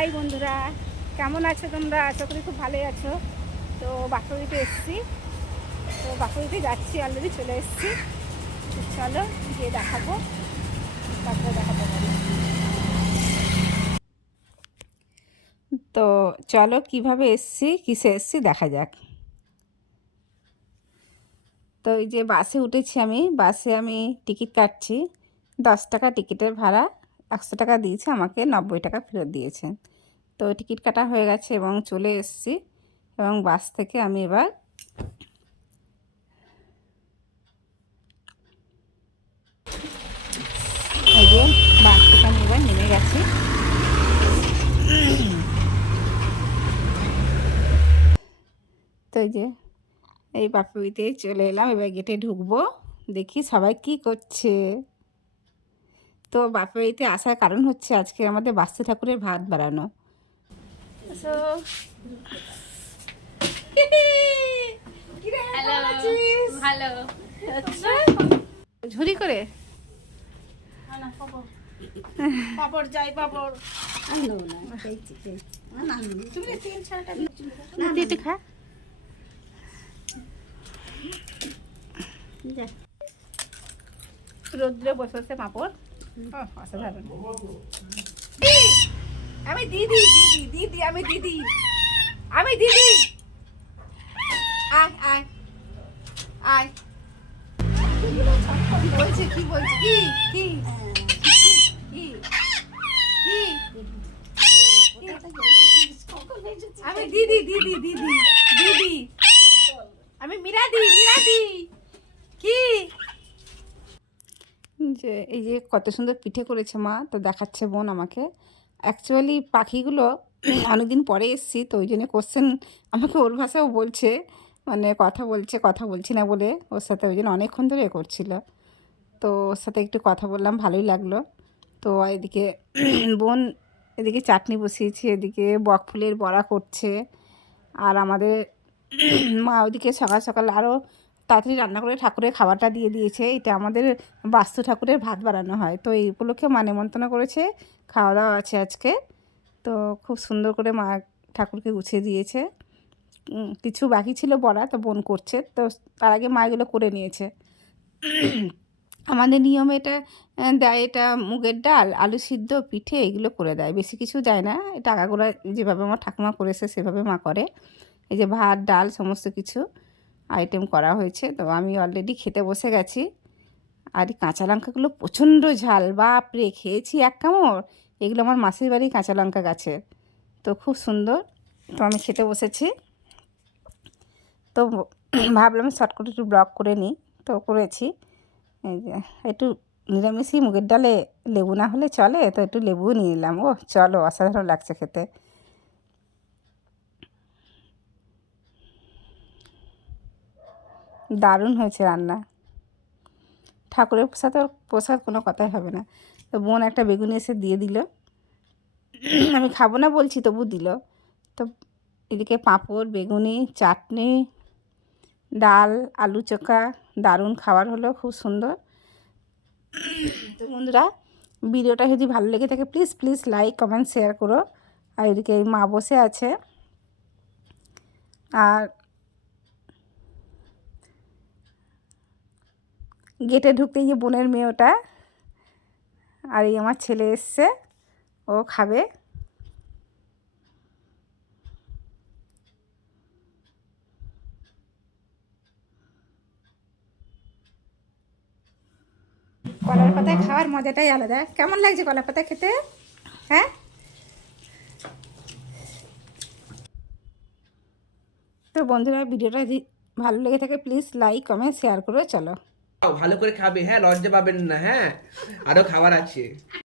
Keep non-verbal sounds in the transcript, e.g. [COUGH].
High বন্ধুরা, কেমন আছো তোমরা? আশা করি খুব ভালোই আছো। তো বাঁকুড়িতে এসেছি। তো বাঁকুড়িতে যাচ্ছি অলরেডি চলে এসেছি। চলো, গিয়ে দেখাবো। তারপরে দেখাবো তো চলো, কীভাবে এসছি, কিসে এসছি, দেখা যাক। তো এই যে বাসে উঠেছি আমি, বাসে আমি টিকিট কাটছি। দশ টাকা টিকিটের ভাড়া। একশো টাকা দিয়েছে, আমাকে নব্বই টাকা ফেরত দিয়েছে। তো টিকিট কাটা হয়ে গেছে এবং চলে এসেছি এবং বাস থেকে আমি এবার যে আমি এবার নেমে গেছি। তো এই যে এই পাপুইতে চলে এলাম, এবার গেটে ঢুকবো, দেখি সবাই কি করছে। তো বাপুইতে আসার কারণ হচ্ছে আজকে আমাদের বাস্তু ঠাকুরের ভাত বাড়ানো। কিরে, ভালো। আচ্ছা। ঝুরি করে? পাপড়। যাই পাপড়। খা। রোদ্রে বসে বসে পাঁপড়। অসাধারণ। আমি দিদি দিদি দিদি আমি দিদি। আমি দিদি। আয় আয়। আয়। বলছে কি বলছে? কি কি কি কি আমি দিদি দিদি দিদি দিদি আমি মিরাদি মিরাদি কি যে, এই যে কত সুন্দর পিঠে করেছে মা, তো দেখাচ্ছে বোন আমাকে। অ্যাকচুয়ালি পাখিগুলো অনেকদিন পরে এসেছি, তো ওই জন্য কোশ্চেন আমাকে ওর ভাষাও বলছে মানে কথা বলছে, কথা বলছি না বলে। ওর সাথে ওই জন্য অনেকক্ষণ ধরে এ করছিল। তো ওর সাথে একটু কথা বললাম, ভালোই লাগল। তো এদিকে বোন এদিকে চাটনি বসিয়েছি, এদিকে বক ফুলের বড়া করছে। আর আমাদের মা ওইদিকে সকাল সকাল আরও তাড়াতাড়ি রান্না করে ঠাকুরের খাবারটা দিয়ে দিয়েছে। এটা আমাদের বাস্তু ঠাকুরের ভাত বানানো হয়। তো এই উপলক্ষে মা নেমন্তন্ন করেছে। খাওয়া দাওয়া আছে আজকে। তো খুব সুন্দর করে মা ঠাকুরকে গুছিয়ে দিয়েছে। কিছু বাকি ছিল বলা তো বোন করছে। তো তার আগে মা এগুলো করে নিয়েছে। [CLEARS THROAT] আমাদের নিয়মে এটা দেয় এটা মুগের ডাল, আলু সিদ্ধ, পিঠে এগুলো করে দেয়। বেশি কিছু দেয় না। এটা আগাগোড়া যেভাবে আমার ঠাকুমা করেছে, সেভাবে মা করে। এই যে ভাত, ডাল, সমস্ত কিছু। আইটেম করা হয়েছে। তো আমি অলরেডি খেতে বসে গেছি। আর কাঁচা লঙ্কাগুলো প্রচণ্ড ঝাল। বাপরে খেয়েছি এক কামড়। এগুলো আমার মাসির বাড়ি কাঁচা লঙ্কা গাছের। তো খুব সুন্দর। তো আমি খেতে বসেছি। তো ভাবলাম শর্ট করে একটু ব্লগ করে নিই। তো করেছি। একটু নিরামিষই মুগের ডালে লেবু না হলে চলে। তো একটু লেবুও নিয়ে নিলাম। ও চলো, অসাধারণ লাগছে খেতে। দারুণ হয়েছে রান্না। ঠাকুরের সাথে ওর প্রসাদ কোনো কথাই হবে না। তো বোন একটা বেগুনি এসে দিয়ে দিল। আমি খাব না বলছি, তবু দিল। তো এদিকে পাঁপড়, বেগুনি, চাটনি, ডাল, আলু চোখা, দারুণ খাবার হলো, খুব সুন্দর। তো বন্ধুরা, ভিডিওটা যদি ভালো লেগে থাকে please please like comment share করো। আর এদিকে মা বসে আছে। আর গেটে ঢুকতেই যে বোনের মেয়ে ওটা। আর এই আমার ছেলে এসছে, ও খাবে। কলার পাতায় খাওয়ার মজাটাই আলাদা। কেমন লাগছে কলার পাতা খেতে? হ্যাঁ? তো বন্ধুরা, ভিডিওটা ভালো লেগে থাকে প্লিজ লাইক কমেন্ট শেয়ার করে, চলো। ভালো করে খাবে হ্যাঁ লজ্জা পাবেন না হ্যাঁ আরও খাবার আছে।